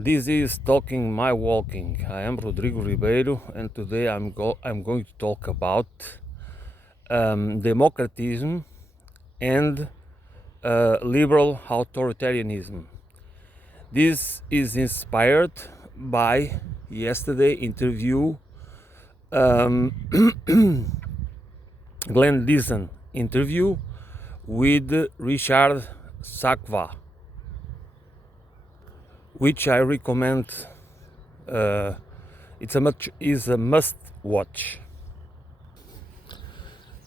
This is Talking My Walking. I am Rodrigo Ribeiro, and today I'm going to talk about democratism and liberal authoritarianism. This is inspired by yesterday interview, Glenn Dixon interview with Richard Sakwa, which I recommend. Is a must watch.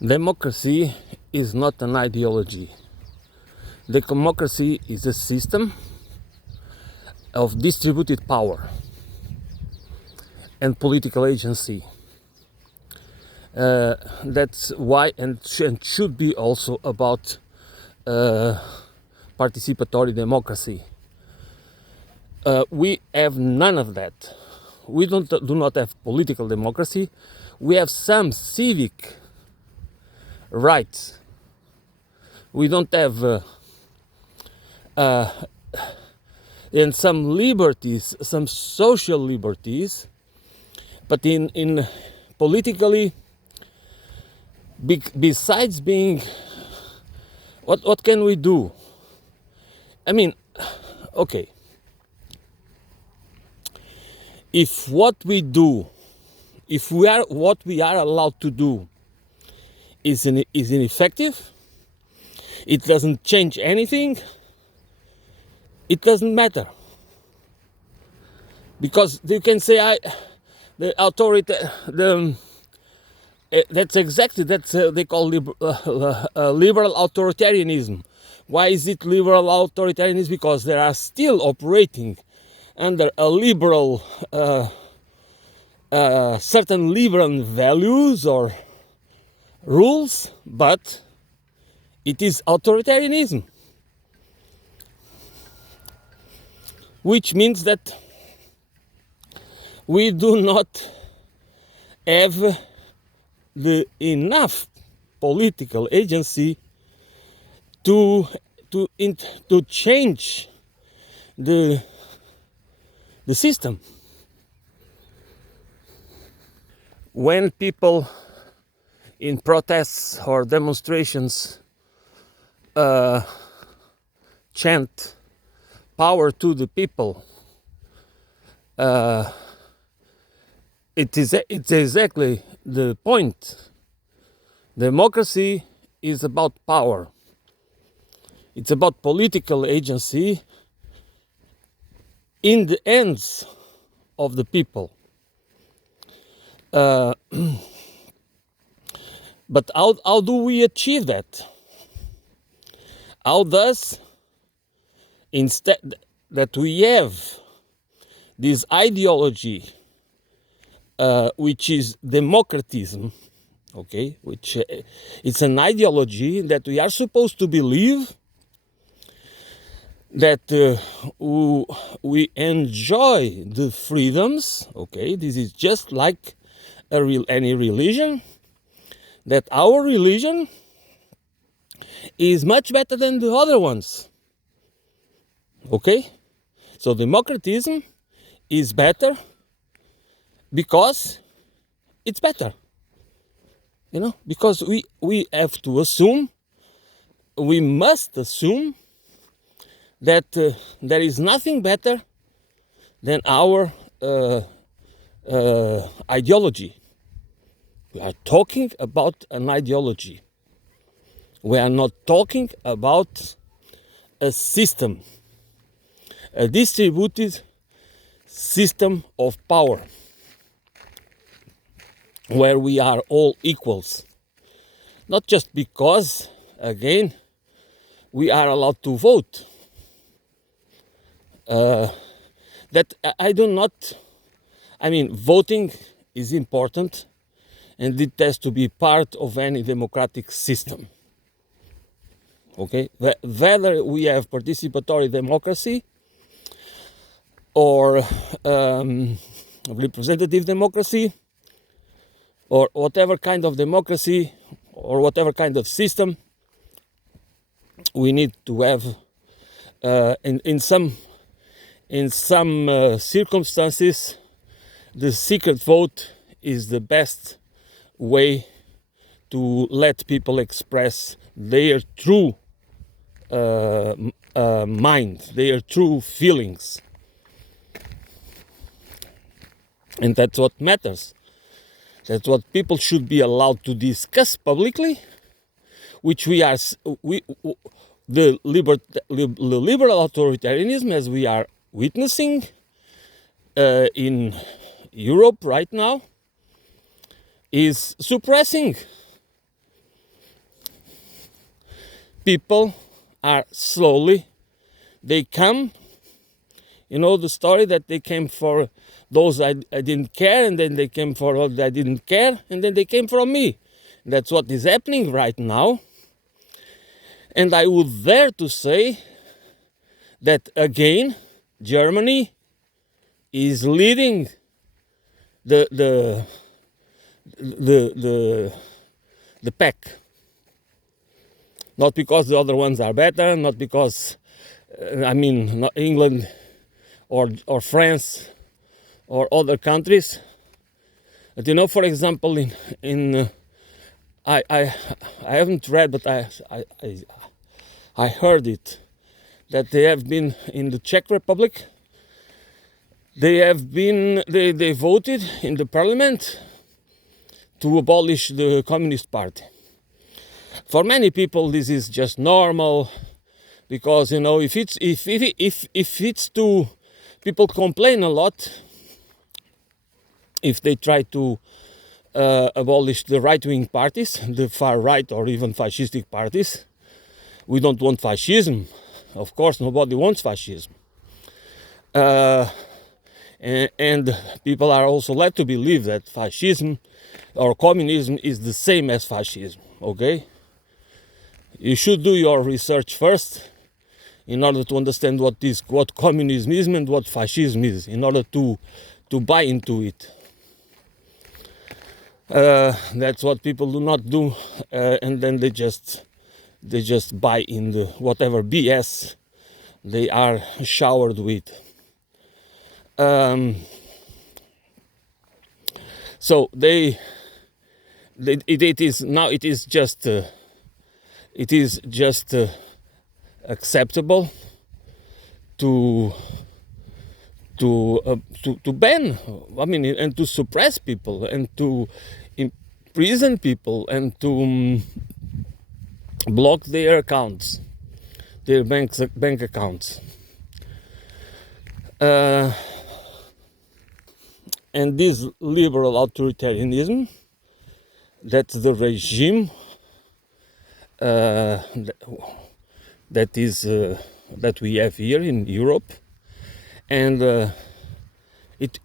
Democracy is not an ideology. Democracy is a system of distributed power and political agency. That's why, and should be also about participatory democracy. We have none of that. We do not have political democracy. We have some civic rights. We don't have and some liberties, some social liberties, but in politically, besides being, what can we do? I mean, okay. If what we do, if we are what we are allowed to do is ineffective, it doesn't change anything, it doesn't matter. Because you can say they call liberal authoritarianism. Why is it liberal authoritarianism? Because they are still operating under a liberal, certain liberal values or rules, but it is authoritarianism, which means that we do not have the enough political agency to change the system. When people in protests or demonstrations chant power to the people, it's exactly the point. Democracy is about power. It's about political agency in the hands of the people. But how do we achieve that? How does, instead that we have this ideology, which is democratism, okay, which it's an ideology that we are supposed to believe that we enjoy the freedoms, okay, this is just like any religion, that our religion is much better than the other ones, okay? So democratism is better because it's better, because we have to assume, we must assume that there is nothing better than our ideology. We are talking about an ideology. We are not talking about a system, a distributed system of power, where we are all equals. Not just because, again, we are allowed to vote. Voting is important, and it has to be part of any democratic system. Okay, whether we have participatory democracy or representative democracy, or whatever kind of democracy or whatever kind of system, we need to have in some in some circumstances, the secret vote is the best way to let people express their true mind, their true feelings. And that's what matters. That's what people should be allowed to discuss publicly, which the liberal authoritarianism, as we are witnessing in Europe right now, is suppressing. People are slowly, they come, you know the story that they came for those I didn't care, and then they came for those I didn't care, and then they came for me. That's what is happening right now. And I would dare to say that again, Germany is leading the pack. Not because the other ones are better, not because not England or France or other countries. But you know, for example, I haven't read, but I heard it, that they have been in the Czech Republic. They voted in the parliament to abolish the Communist Party. For many people, this is just normal, because you know, if it's too, people complain a lot if they try to abolish the right-wing parties, the far right or even fascistic parties. We don't want fascism. Of course, nobody wants fascism. And people are also led to believe that fascism or communism is the same as fascism, okay? You should do your research first in order to understand what communism is and what fascism is, in order to buy into it. That's what people do not do, and then they just buy in the whatever BS they are showered with. So it is just acceptable to ban, and to suppress people, and to imprison people, and to block their accounts, their bank accounts. And this liberal authoritarianism, that's the regime that we have here in Europe, and it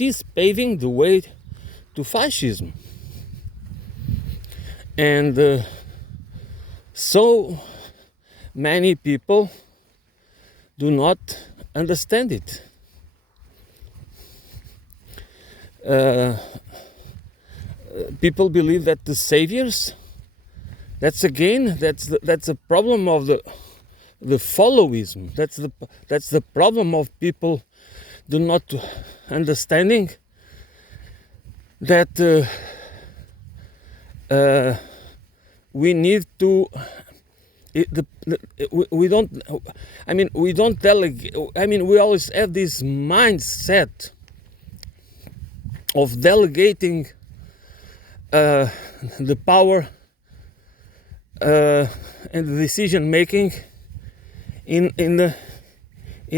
is paving the way to fascism. And so many people do not understand it. People believe that the saviors, that's a problem of the followism. That's the problem of people do not understanding that we need to. We don't delegate. We always have this mindset of delegating the power and the decision making in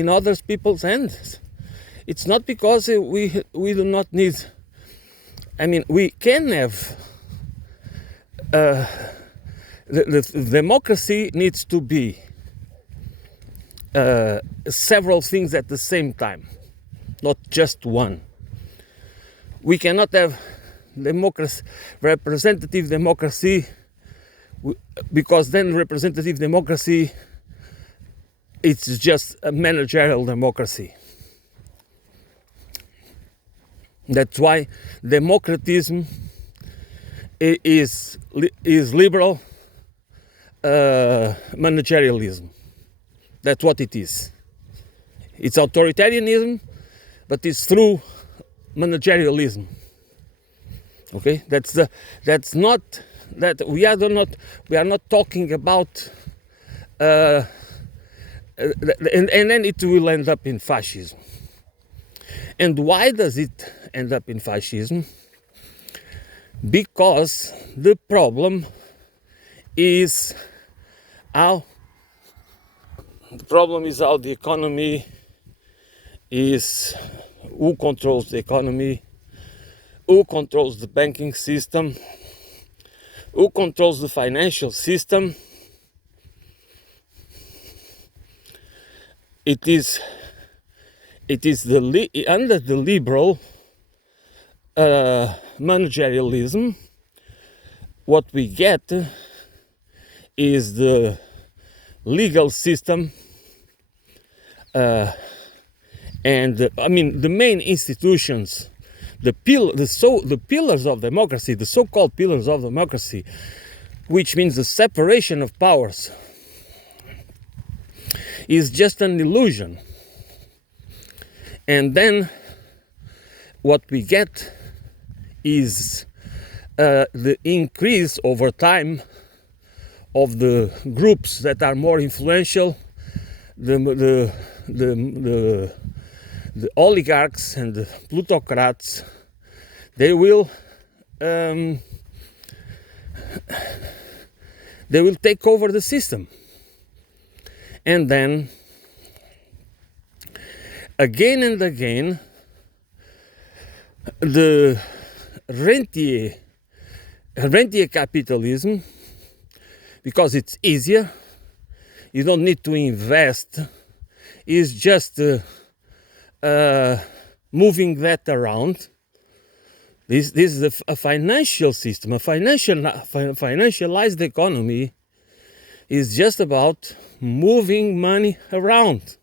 other people's hands. It's not because we do not need. We can have the democracy needs to be several things at the same time, not just one. We cannot have representative democracy, because then representative democracy, it's just a managerial democracy. That's why democratism is liberal managerialism. That's what it is. It's authoritarianism, but it's through managerialism. Okay, that's not that we are not talking about, and then it will end up in fascism. And why does it end up in fascism? Because the problem is how the economy is, who controls the economy, who controls the banking system, who controls the financial system. It is under the liberal managerialism. What we get is the legal system, and the main institutions, the pillars of democracy, the so-called pillars of democracy, which means the separation of powers, is just an illusion. And then what we get is the increase over time of the groups that are more influential, the oligarchs and the plutocrats. They will take over the system, and then again and again the rentier capitalism, because it's easier, you don't need to invest, is just moving that around. This is a financial system. A financialized economy is just about moving money around,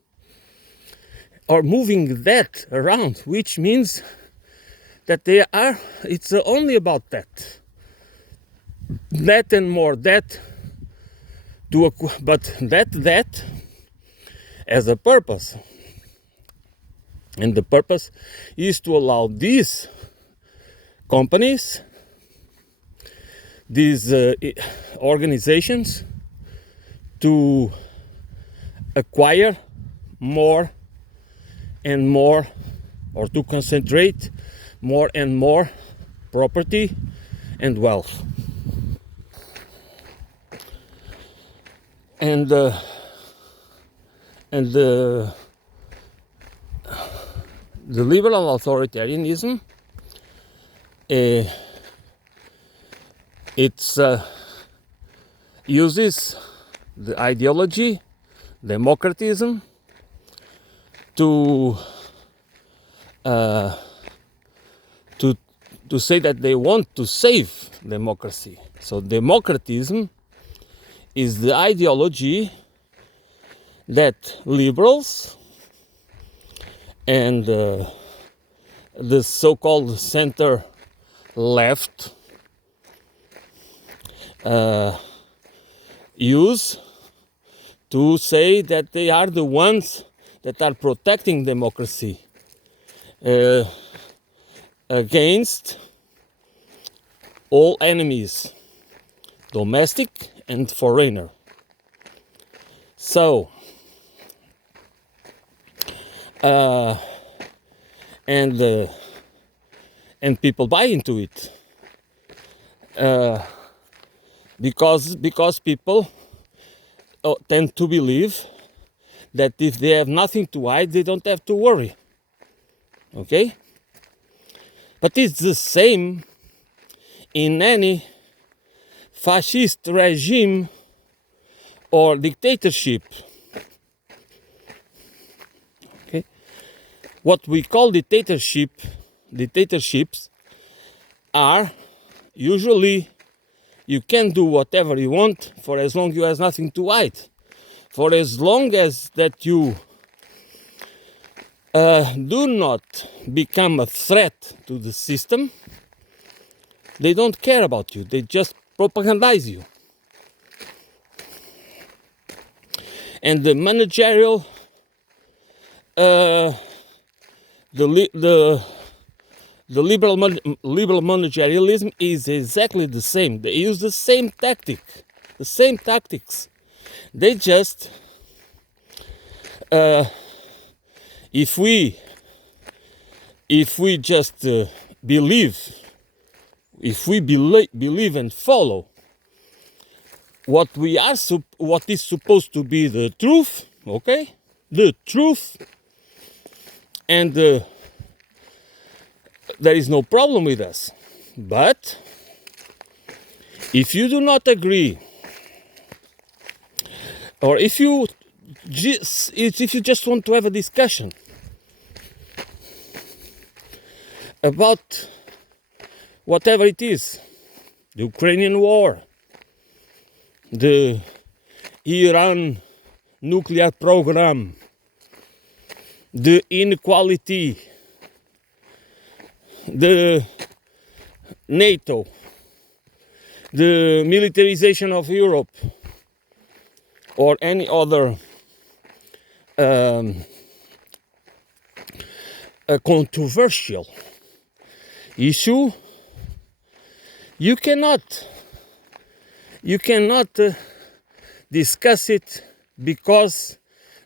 or moving debt around, which means that it's only about that and more debt, but that has a purpose, and the purpose is to allow these companies, these organizations, to acquire more and more, or to concentrate more and more property and wealth. And the liberal authoritarianism, it uses the ideology democratism to say that they want to save democracy. So democratism is the ideology that liberals and the so-called center left use to say that they are the ones that are protecting democracy against all enemies, domestic and foreigner. So, and people buy into it because people tend to believe that if they have nothing to hide, they don't have to worry. Okay? But it's the same in any fascist regime or dictatorship. Okay? What we call dictatorships are usually you can do whatever you want for as long as you have nothing to hide. For as long as that you do not become a threat to the system, they don't care about you. They just propagandize you. And the managerial uh, the liberal managerialism is exactly the same. They use the same tactics. They just, if we just believe and follow what is supposed to be the truth, okay, the truth, and there is no problem with us. But if you do not agree, or if you just want to have a discussion about whatever it is, the Ukrainian war, the Iran nuclear program, the inequality, the NATO, the militarization of Europe, or any other a controversial issue, you cannot discuss it, because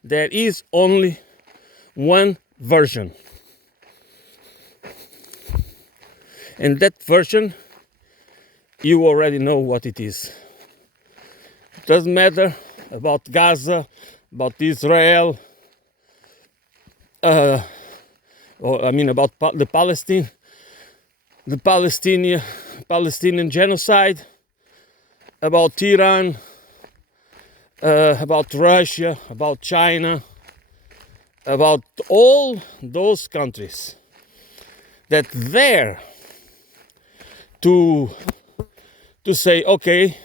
there is only one version, and that version, you already know what it is. It doesn't matter about Gaza, about Israel, or I mean about the Palestinian genocide, about Iran, about Russia, about China, about all those countries that dare to say, okay,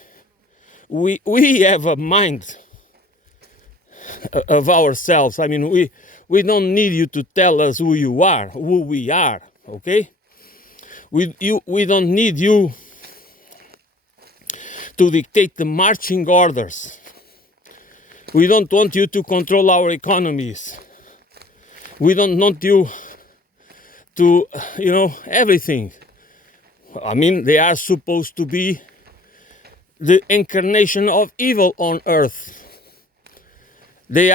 we have a mind of ourselves. I mean, we don't need you to tell us who we are, okay? We don't need you to dictate the marching orders. We don't want you to control our economies. We don't want you to, everything. I mean, they are supposed to be the incarnation of evil on earth. We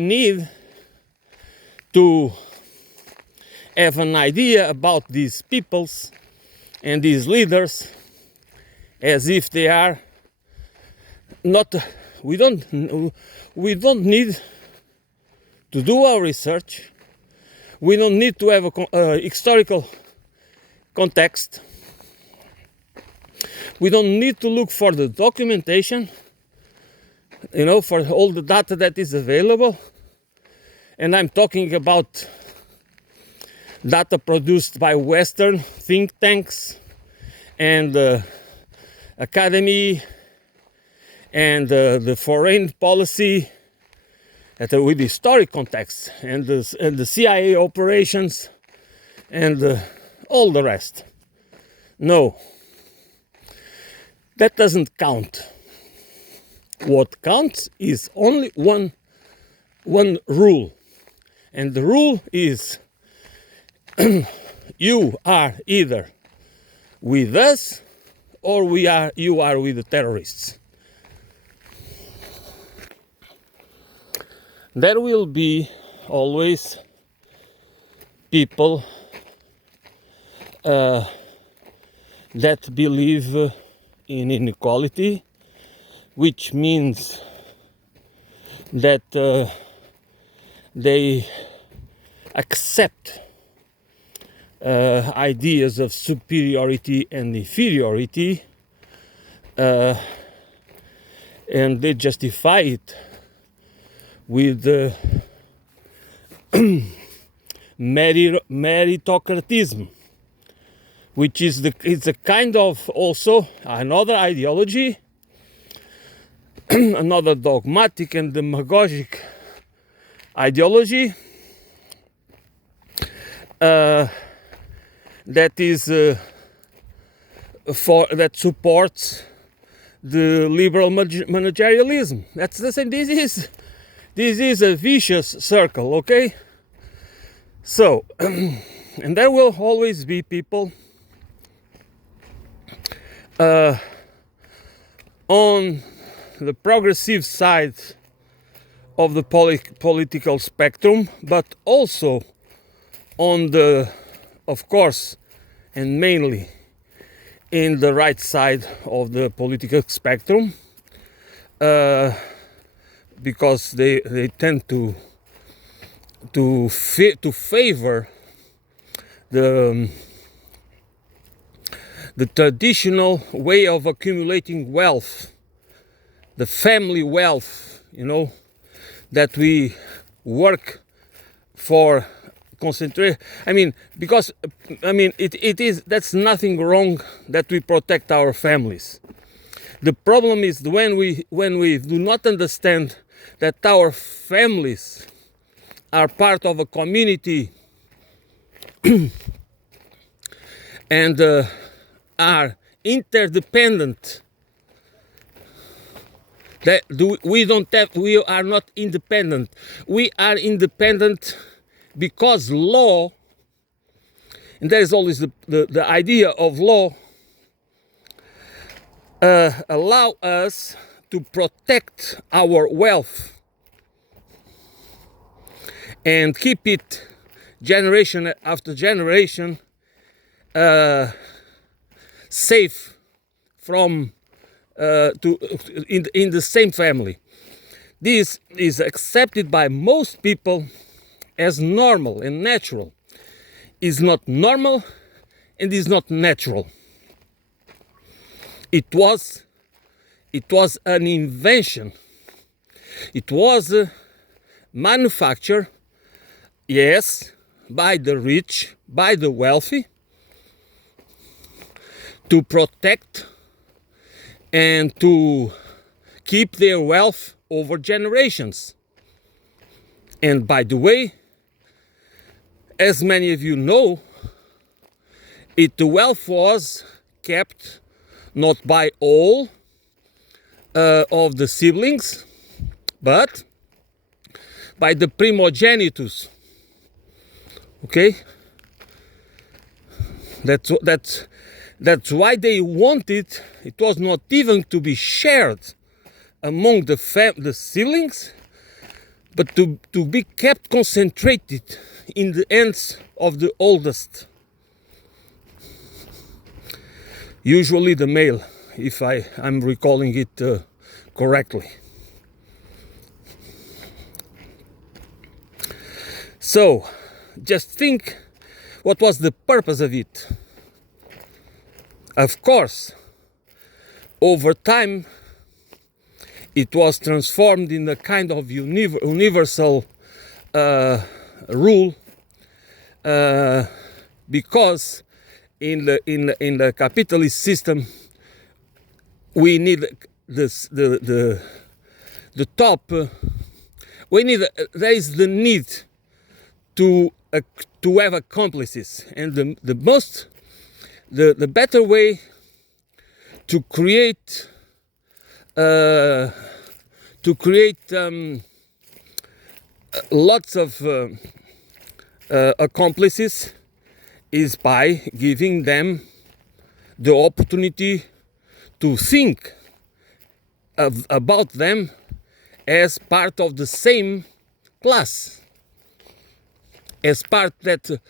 need to have an idea about these peoples and these leaders as if they are not. We don't need to do our research. We don't need to have a historical context. We don't need to look for the documentation, for all the data that is available. And I'm talking about data produced by Western think tanks and academy and the foreign policy with historic context and the CIA operations and all the rest. No, that doesn't count. What counts is only one rule, and the rule is you are either with us or you are with the terrorists. There will be always people that believe in inequality, which means that they accept ideas of superiority and inferiority, and they justify it with meritocratism, which is it's a kind of also another ideology, another dogmatic and demagogic ideology that supports the liberal managerialism. That's the same. This is a vicious circle, okay? So, and there will always be people on the progressive side of the political spectrum, but also on the, of course, and mainly in the right side of the political spectrum, because they tend to favor the traditional way of accumulating wealth, the family wealth, that we work for. Concentrate. Because it is, that's nothing wrong that we protect our families. The problem is when we do not understand that our families are part of a community and are interdependent. We are not independent. We are independent because law, and there is always the idea of law, allow us to protect our wealth and keep it generation after generation safe from in the same family. This is accepted by most people as normal and natural. Is not normal and is not natural. It was an invention. It was manufactured, yes, by the rich, by the wealthy, to protect and to keep their wealth over generations. And by the way, as many of you know, the wealth was kept not by all of the siblings, but by the primogenitus. Okay, that's why they wanted. It was not even to be shared among the siblings, but to be kept concentrated in the hands of the oldest, usually the male, if I'm recalling it correctly. So just think, what was the purpose of it? Of course, over time it was transformed in a kind of universal rule, because in the capitalist system we need the top. We need there is the need to have accomplices, and the better way to create lots of accomplices is by giving them the opportunity to think about them as part of the same class, as part that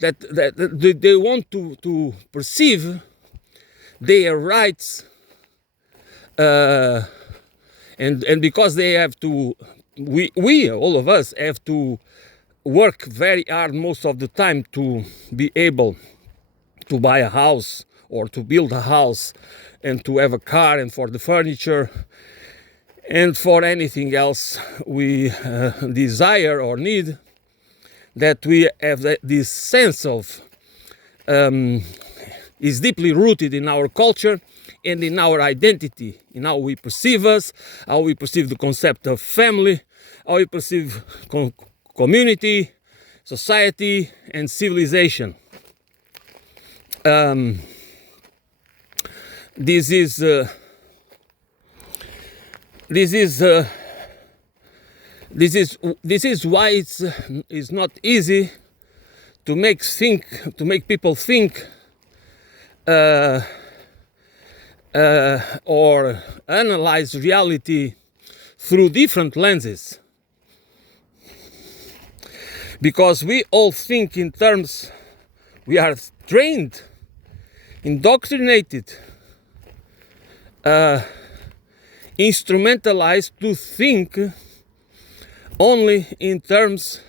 they want to perceive their rights, and because they have to, we all of us have to work very hard most of the time to be able to buy a house or to build a house and to have a car and for the furniture and for anything else we desire or need, that we have this sense of is deeply rooted in our culture and in our identity, in how we perceive us, how we perceive the concept of family, how we perceive community, society, and civilization. This is This is why it's not easy to make people think or analyze reality through different lenses, because we all think in terms, we are trained, indoctrinated, instrumentalized to think only in terms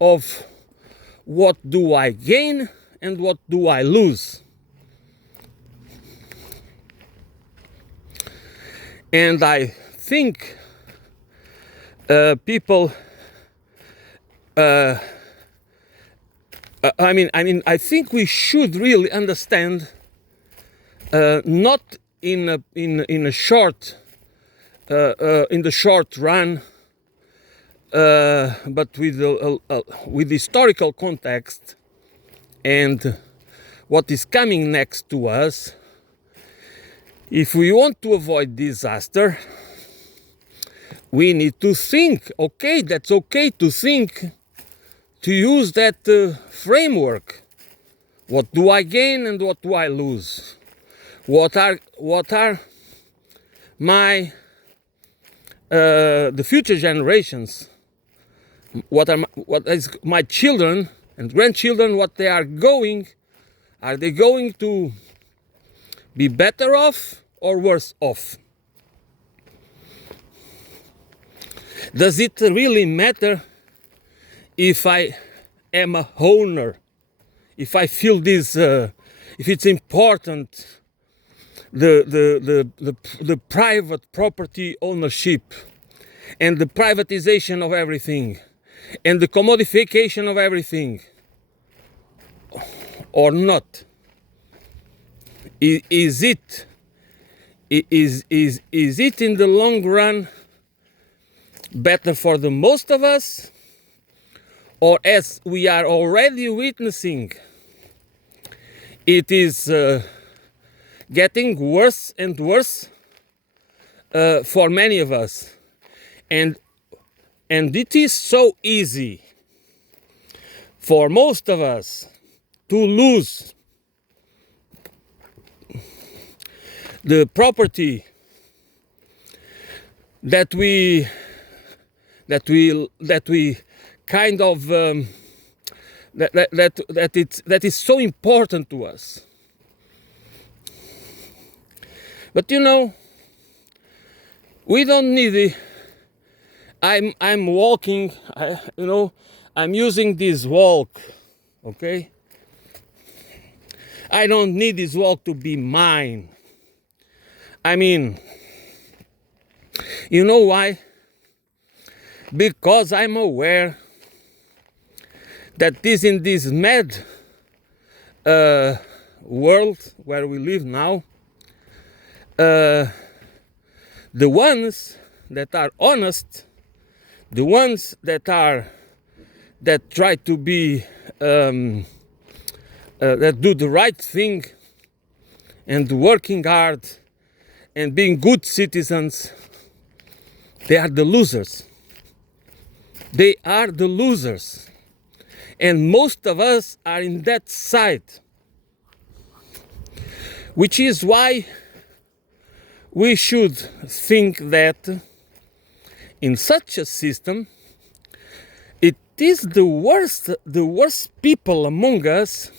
of what do I gain and what do I lose. And I think people I think we should really understand, not in the short run, but with historical context and what is coming next to us. If we want to avoid disaster, we need to think. Okay, that's okay to think, to use that framework. What do I gain and what do I lose? What are my the future generations? What is my children and grandchildren? What they are going? Are they going to be better off or worse off? Does it really matter if I am a owner? If I feel this, if it's important, the private property ownership and the privatization of everything and the commodification of everything, or not? Is it in the long run better for the most of us, or, as we are already witnessing, it is getting worse and worse for many of us, and it is so easy for most of us to lose the property that we kind of that is so important to us. But we don't need it. I'm walking, I'm using this walk, okay? I don't need this walk to be mine. I mean, you know why? Because I'm aware that in this mad world where we live now, the ones that are honest, the ones that try to be that do the right thing and working hard and being good citizens, they are the losers. They are the losers. And most of us are in that side. Which is why we should think that in such a system, it is the worst people among us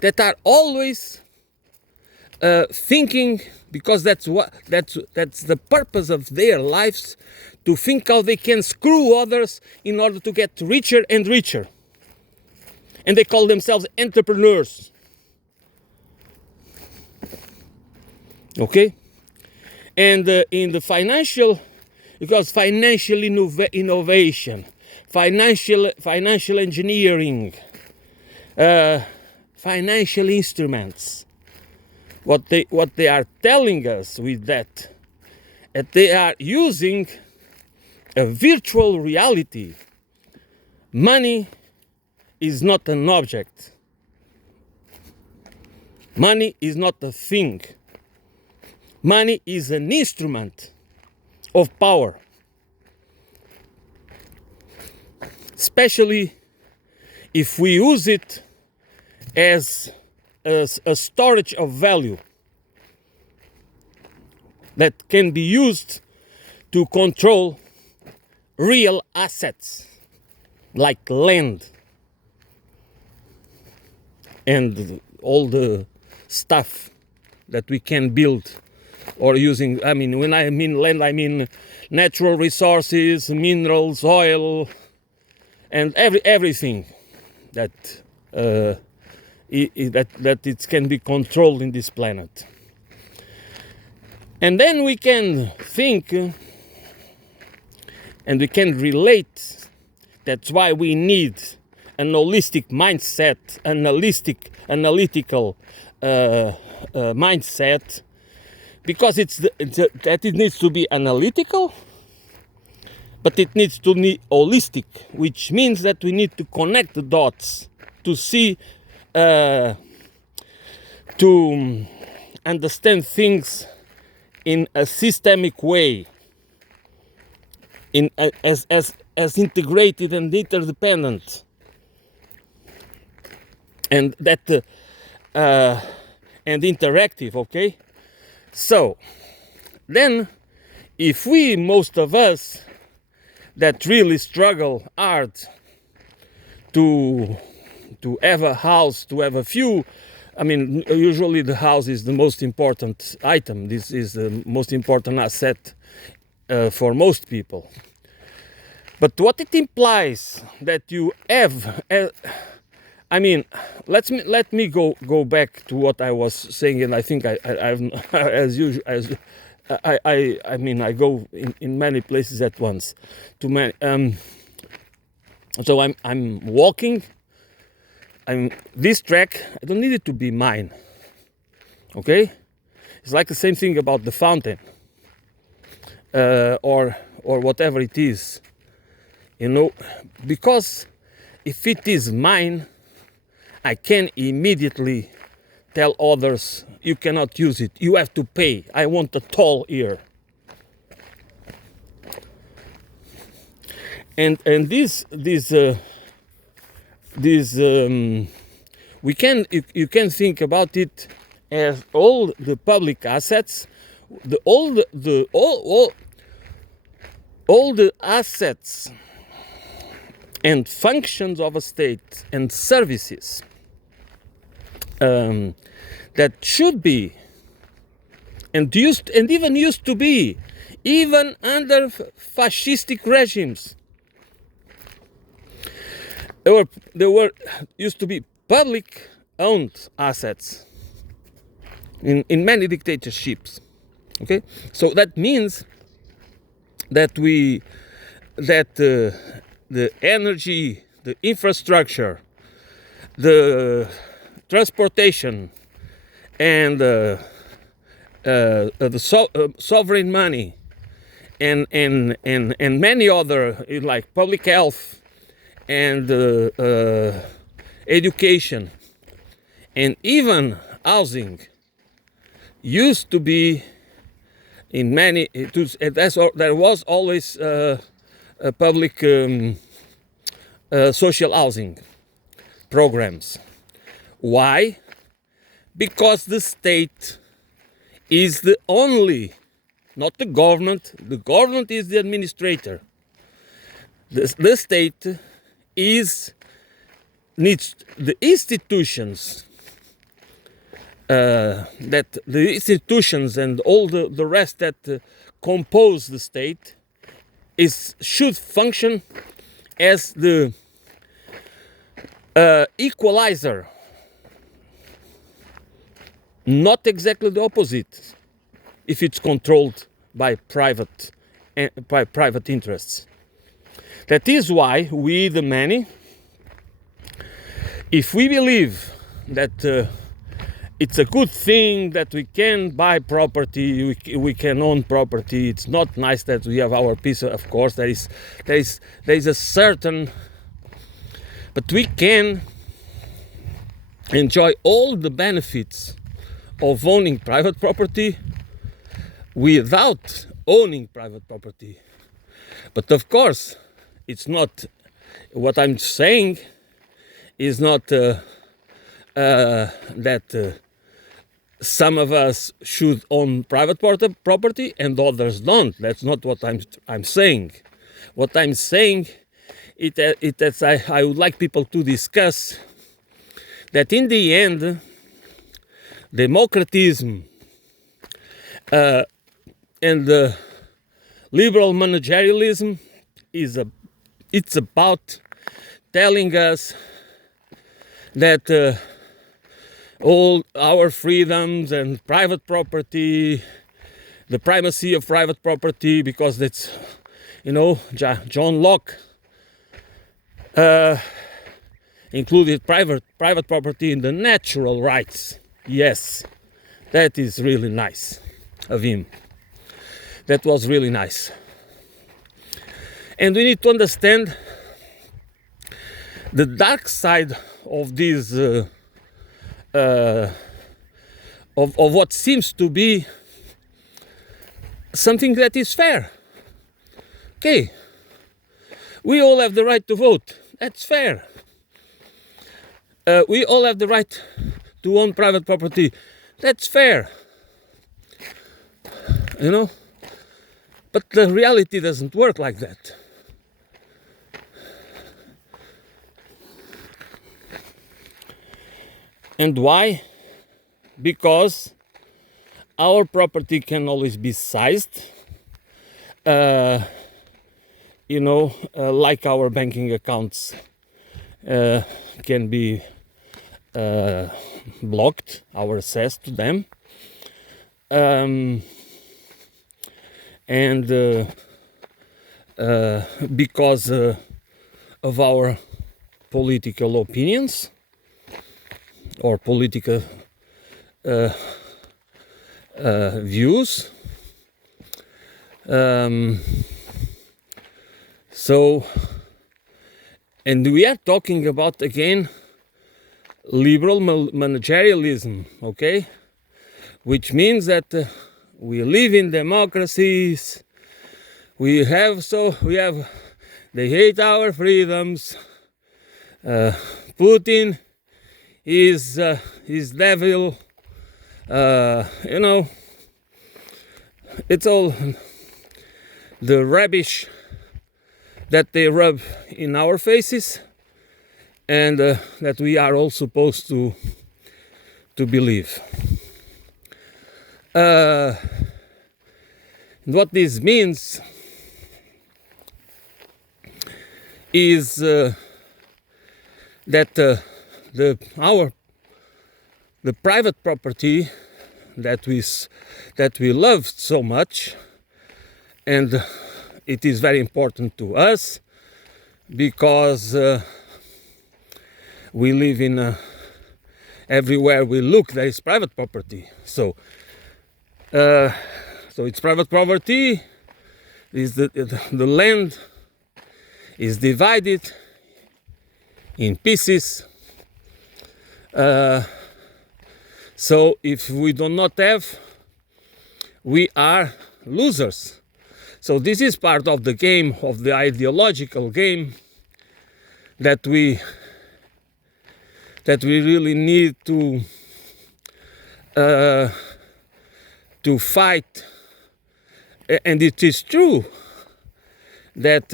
that are always thinking, because that's the purpose of their lives, to think how they can screw others in order to get richer and richer. And they call themselves entrepreneurs. Okay? And in the financial, because financial innovation, financial engineering, financial instruments, what they are telling us with that they are using a virtual reality. Money is not an object. Money is not a thing. Money is an instrument of power. especially if we use it as a storage of value that can be used to control real assets like land and all the stuff that we can build or using. I mean, when I mean land, I mean natural resources, minerals, oil, and everything that that it can be controlled in this planet. And then we can think and we can relate. That's why we need an holistic mindset, analytical mindset, because that it needs to be analytical, but it needs to be holistic, which means that we need to connect the dots to see, to understand things in a systemic way, as integrated and interdependent, and that and interactive. Okay, so then, if we, most of us, that really struggle hard to have a house, to have a few. I mean, usually the house is the most important item. This is the most important asset for most people. But what it implies that you have, I mean, let me go back to what I was saying, and I think I've as usual I mean I go in many places at once. Too many. So I'm walking. This track, I don't need it to be mine. Okay, it's like the same thing about the fountain, or whatever it is, you know, because if it is mine, I can immediately tell others, you cannot use it, you have to pay, I want a toll here. And this we can, you can think about it as all the public assets, all the assets and functions of a state and services that should be and even used to be, even under fascistic regimes. There were used to be public owned assets in many dictatorships. Okay, so that means that the energy, the infrastructure, the transportation, and the sovereign money, and many other, like public health and education and even housing, used to be in many. There was always public social housing programs. Why? Because the state is the only, not the government. The government is the administrator. The state needs the institutions, that the institutions and all the rest that compose the state should function as the equalizer, not exactly the opposite if it's controlled by private interests. That is why we, the many, if we believe that it's a good thing that we can buy property, we can own property, it's not nice that we have our piece. Of course, there is a certain, but we can enjoy all the benefits of owning private property without owning private property. But of course, it's not What I'm saying is not that some of us should own private property and others don't. That's not what I'm saying. What I'm saying is that I would like people to discuss that in the end, democratism and liberal managerialism it's about telling us that all our freedoms and private property, the primacy of private property, because that's, John Locke included private property in the natural rights. Yes, that is really nice of him. That was really nice. And we need to understand the dark side of this of what seems to be something that is fair. Okay, we all have the right to vote. That's fair. We all have the right to own private property. That's fair. But the reality doesn't work like that. And why? Because our property can always be sized, like our banking accounts can be blocked, our access to them. And because of our political opinions or political views. And we are talking about, again, liberal managerialism, okay? Which means that we live in democracies, they hate our freedoms, Putin is devil, it's all the rubbish that they rub in our faces, and that we are all supposed to believe. What this means is that the private property that we love so much, and it is very important to us because we live in everywhere we look there is private property. So it's private property. Is the land is divided in pieces. So if we do not have, we are losers. So this is part of the game, of the ideological game that we really need to fight. And it is true that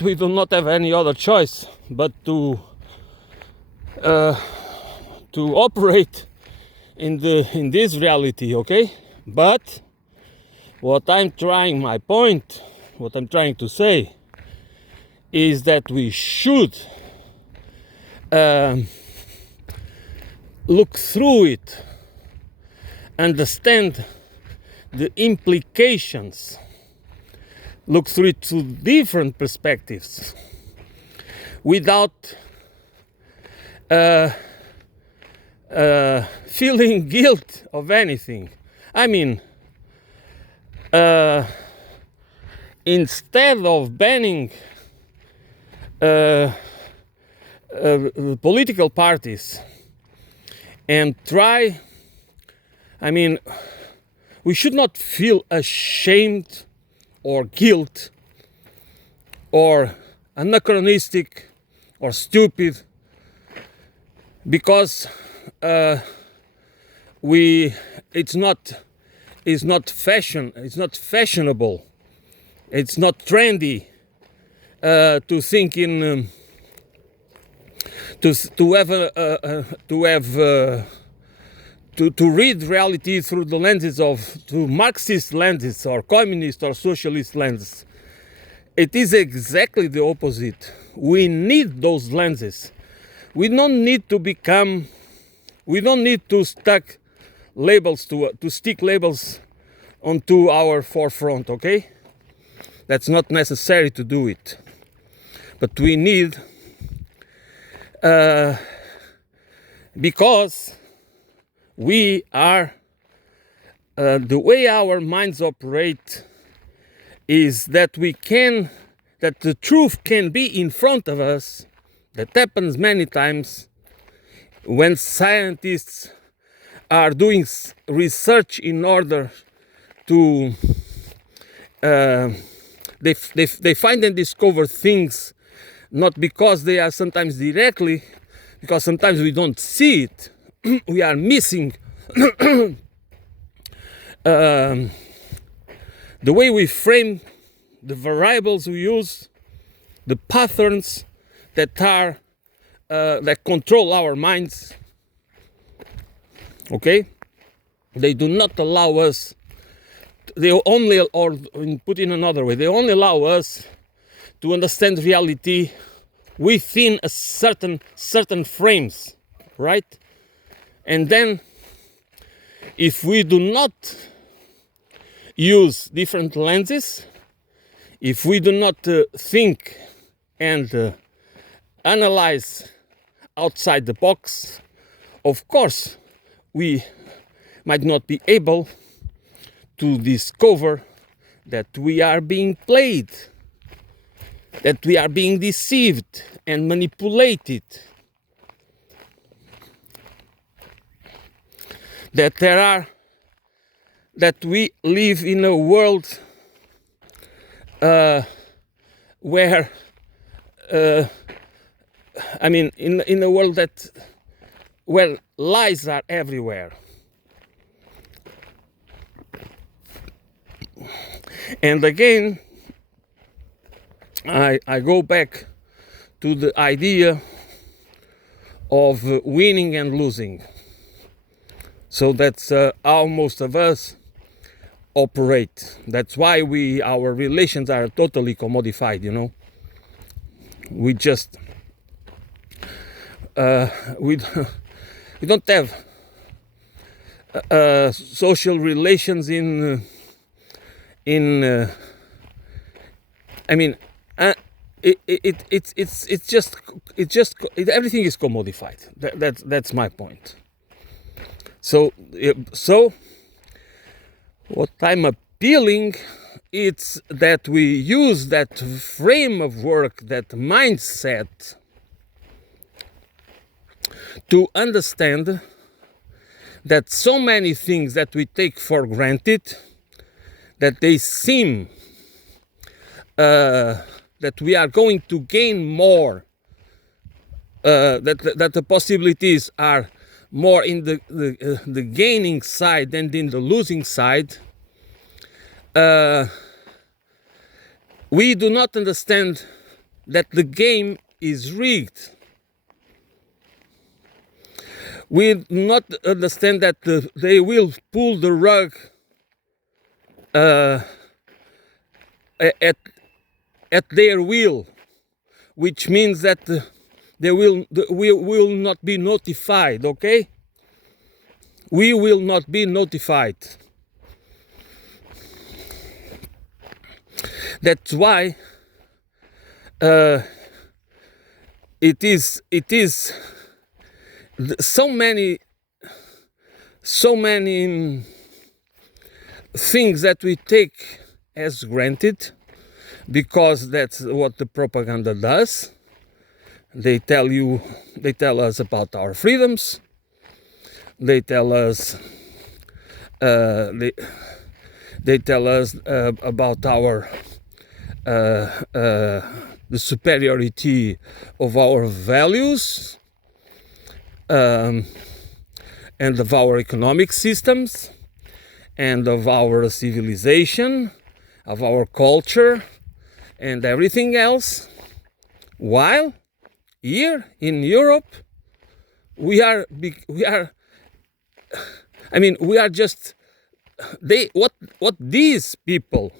we do not have any other choice but to operate in this reality, okay? But what I'm trying to say is that we should look through it, understand the implications, look through it to different perspectives without feeling guilt of anything. I mean, instead of banning political parties and we should not feel ashamed or guilt or anachronistic or stupid, because it's not fashionable, it's not trendy to think in to read reality through the lenses of Marxist lenses or communist or socialist lenses. It is exactly the opposite. We need those lenses. We don't need to stick labels onto our forefront, okay? That's not necessary to do it. But we need, because we are, the way our minds operate is that that the truth can be in front of us. That happens many times when scientists are doing research in order to they find and discover things, not because they are sometimes directly, because sometimes we don't see it. We are missing the way we frame the variables we use, the patterns that are that control our minds. Okay, they do not allow us. They only, or put in another way, they only allow us to understand reality within a certain frames, right? And then, if we do not use different lenses, if we do not think and analyze outside the box, of course, we might not be able to discover that we are being played, that we are being deceived and manipulated, that we live in a world where in a world where lies are everywhere. And again, I go back to the idea of winning and losing. So that's how most of us operate. That's why our relations are totally commodified, you know. We just we don't have social relations everything is commodified. That's my point. So what I'm appealing, it's that we use that frame of work, that mindset, to understand that so many things that we take for granted, that they seem that we are going to gain more, that the possibilities are more in the gaining side than in the losing side, we do not understand that the game is rigged. We do not understand that they will pull the rug at their will, which means that we will not be notified, okay? We will not be notified. That's why it is so many things that we take as granted, because that's what the propaganda does. They tell us about our freedoms. They tell us They tell us about our the superiority of our values and of our economic systems and of our civilization, of our culture and everything else, while here in Europe we are just what these people,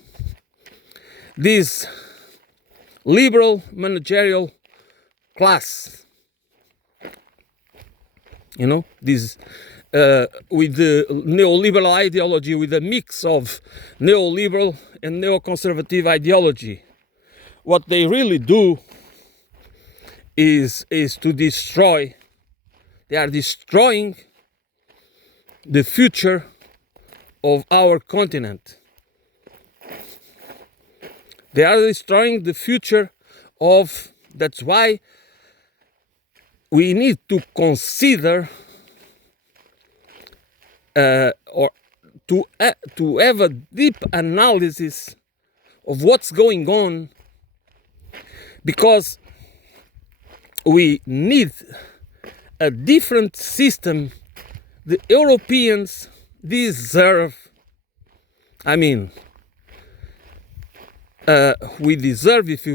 this liberal managerial class, this with the neoliberal ideology, with a mix of neoliberal and neoconservative ideology, what they really do is to destroy. They are destroying the future of our continent. They are destroying the future of. That's why we need to consider or to have a deep analysis of what's going on, because we need a different system. The Europeans deserve, we deserve, if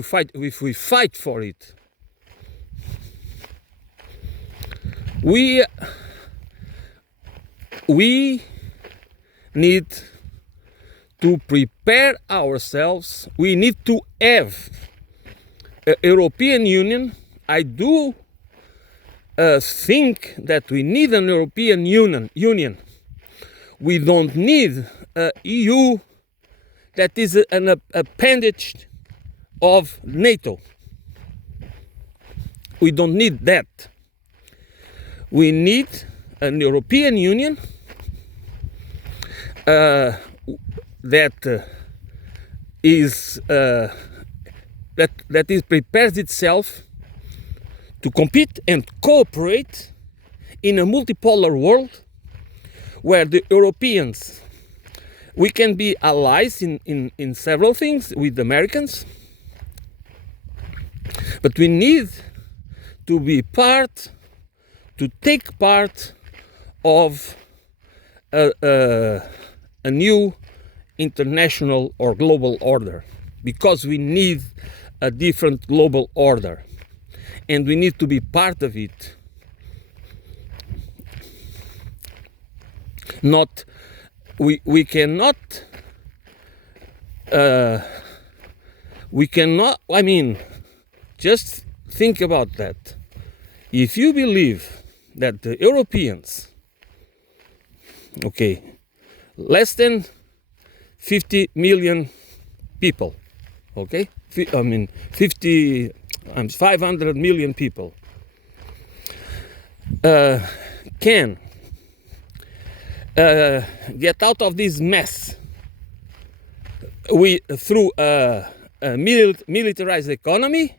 we fight for it. We need to prepare ourselves. We need to have a European Union. I do think that we need an European Union. We don't need a EU that is an appendage of NATO. We don't need that. We need an European Union that prepares itself to compete and cooperate in a multipolar world, where the Europeans, we can be allies in several things with the Americans, but we need to take part of a new international or global order, because we need a different global order and we need to be part of it. We cannot, just think about that. If you believe that the Europeans, less than 50 million people, 500 million people, can get out of this mess through a militarized economy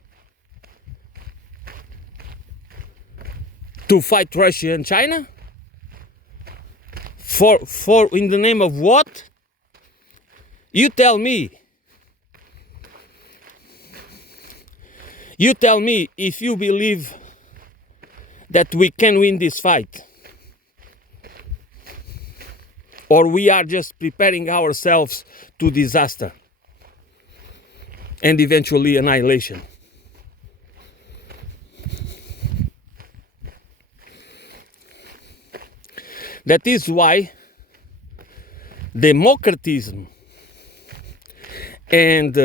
to fight Russia and China, for in the name of what? You tell me. You tell me if you believe that we can win this fight, or we are just preparing ourselves to disaster and eventually annihilation. That is why democratism and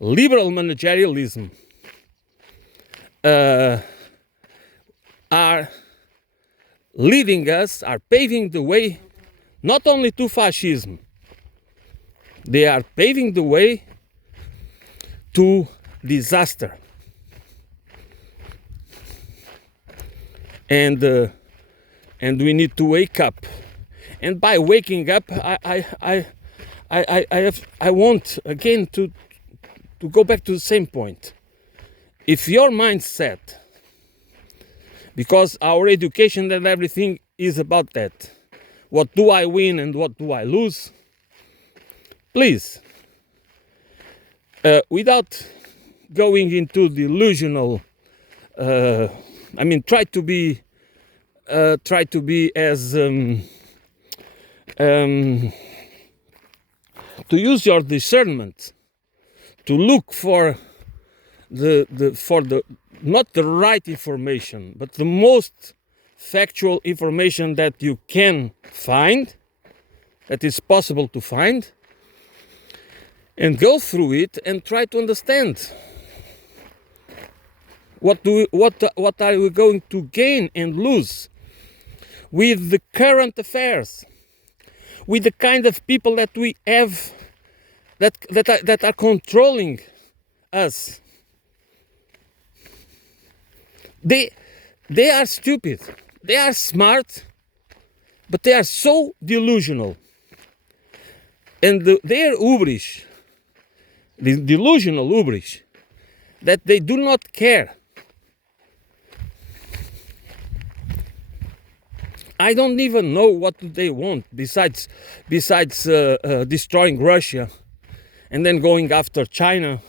liberal managerialism are leading us, are paving the way not only to fascism, they are paving the way to disaster. And we need to wake up. And by waking up, I want again to go back to the same point. If your mindset, because our education and everything is about that, what do I win and what do I lose? please, without going into delusional, try to be as to use your discernment to look for the not the right information, but the most factual information that you can find, that is possible to find, and go through it and try to understand what are we going to gain and lose with the current affairs, with the kind of people that we have that are controlling us. They are stupid. They are smart, but they are so delusional. And their hubris, the delusional hubris, that they do not care. I don't even know what they want besides destroying Russia and then going after China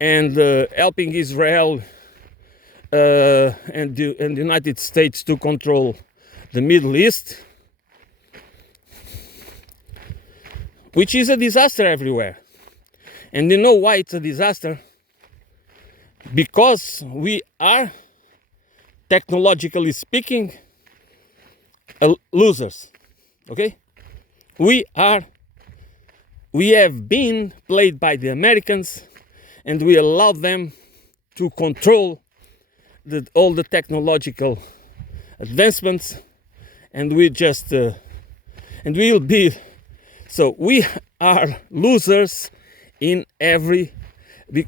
and helping Israel and the United States to control the Middle East, which is a disaster everywhere. And you know why it's a disaster? Because we are, technologically speaking, losers. Okay? We have been played by the Americans, and we allowed them to control all the technological advancements, and we just and we'll be, so we are losers in every,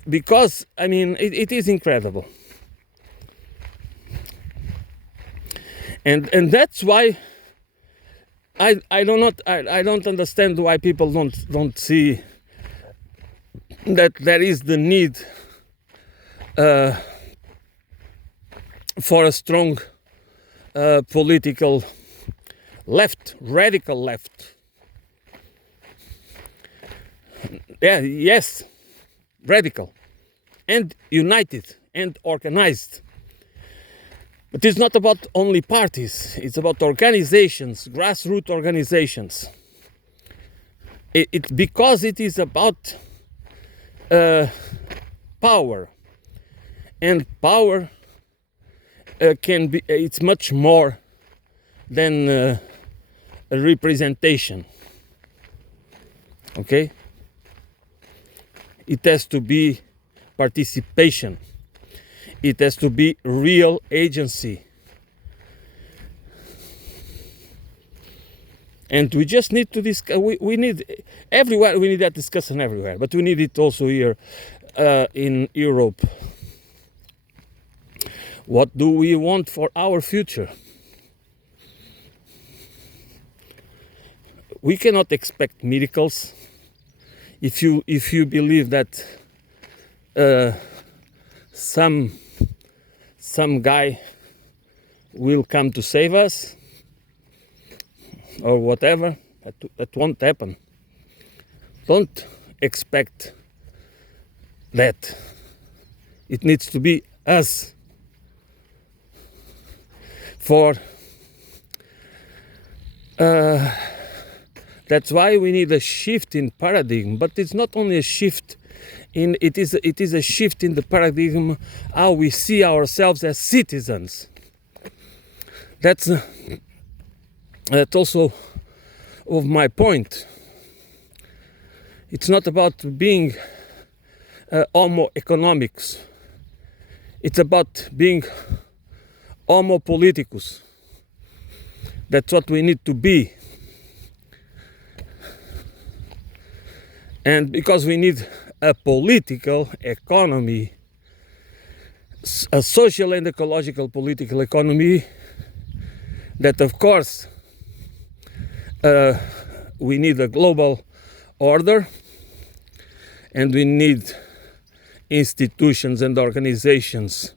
because it is incredible, and that's why I don't understand why people don't see that there is the need for a strong political left, radical left. Yes, radical and united and organized. But it's not about only parties, it's about organizations, grassroots organizations. Because it is about power, and power can be, it's much more than a representation. Okay? It has to be participation. It has to be real agency. And we just need to discuss, we need, everywhere, we need that discussion everywhere, but we need it also here in Europe. What do we want for our future? We cannot expect miracles. If you believe that some guy will come to save us or whatever, that won't happen. Don't expect that. It needs to be us. That's why we need a shift in paradigm. But it's not only a shift in, it is a shift in the paradigm how we see ourselves as citizens. That's also of my point. It's not about being homo economicus. It's about being homo politicus. That's what we need to be. And because we need a political economy, a social and ecological political economy, that of course we need a global order, and we need institutions and organizations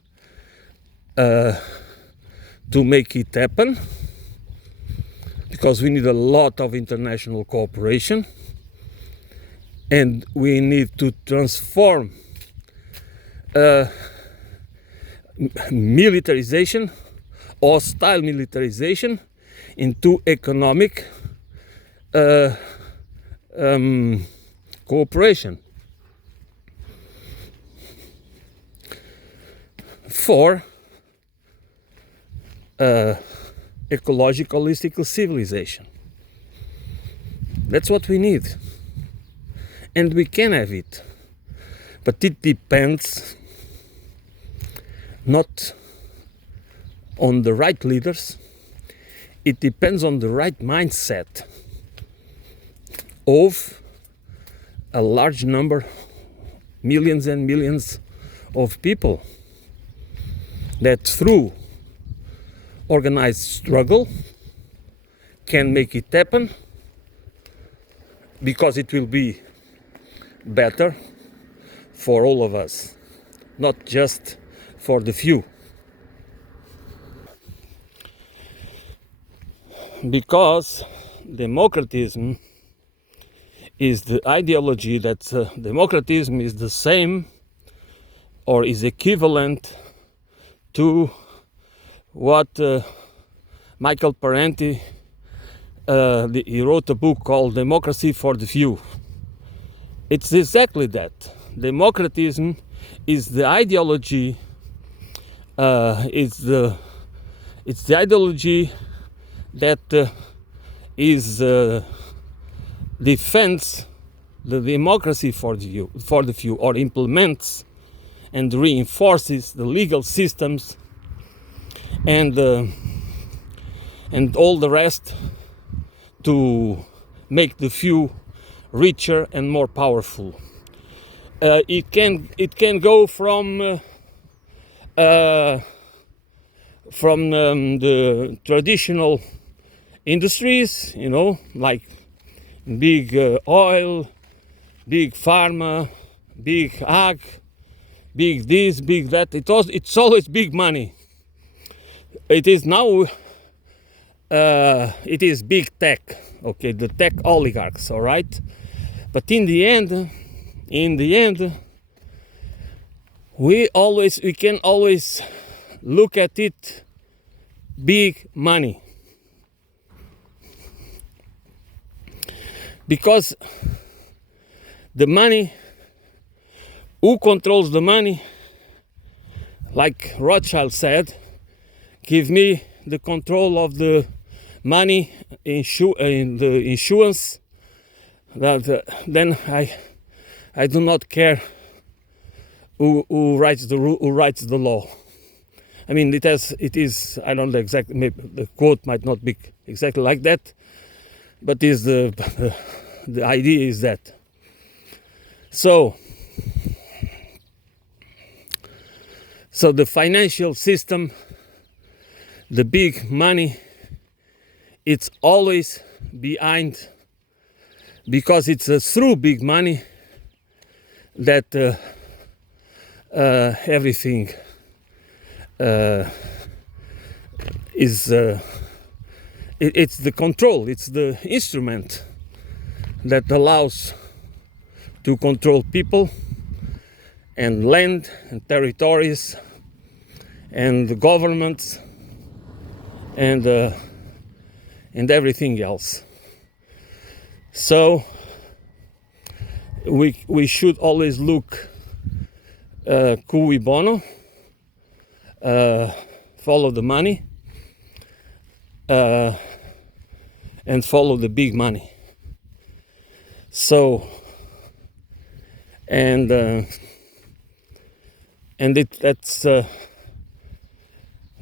to make it happen, because we need a lot of international cooperation. and we need to transform militarization, hostile militarization, into economic cooperation for ecological holistic civilization. That's what we need, and we can have it, but it depends not on the right leaders. It depends on the right mindset of a large number, millions and millions of people, that through organized struggle can make it happen, because it will be better for all of us, not just for the few. Because democratism is the ideology that democratism is the same or is equivalent to what Michael Parenti, he wrote a book called Democracy for the Few. It's exactly that. Democratism is the ideology, it's the ideology that defends the democracy for the few, or implements and reinforces the legal systems and all the rest to make the few richer and more powerful. It can go from the traditional industries, like big oil, big pharma, big ag, big this, big that. It's always big money. It is now. It is big tech. Okay, the tech oligarchs. All right, but in the end, we can always look at it. Big money. Because the money, who controls the money, like Rothschild said, give me the control of the money in the insurance, that then I do not care who writes the law. I mean, it is, I don't know exactly, maybe the quote might not be exactly like that, but is the idea is that. So the financial system, the big money, it's always behind, because it's through big money that everything is it's the control, it's the instrument that allows to control people and land and territories and the governments and everything else. So we should always look cui bono, follow the money, and follow the big money. So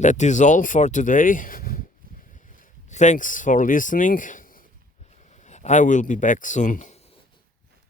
that is all for today. Thanks for listening. I will be back soon.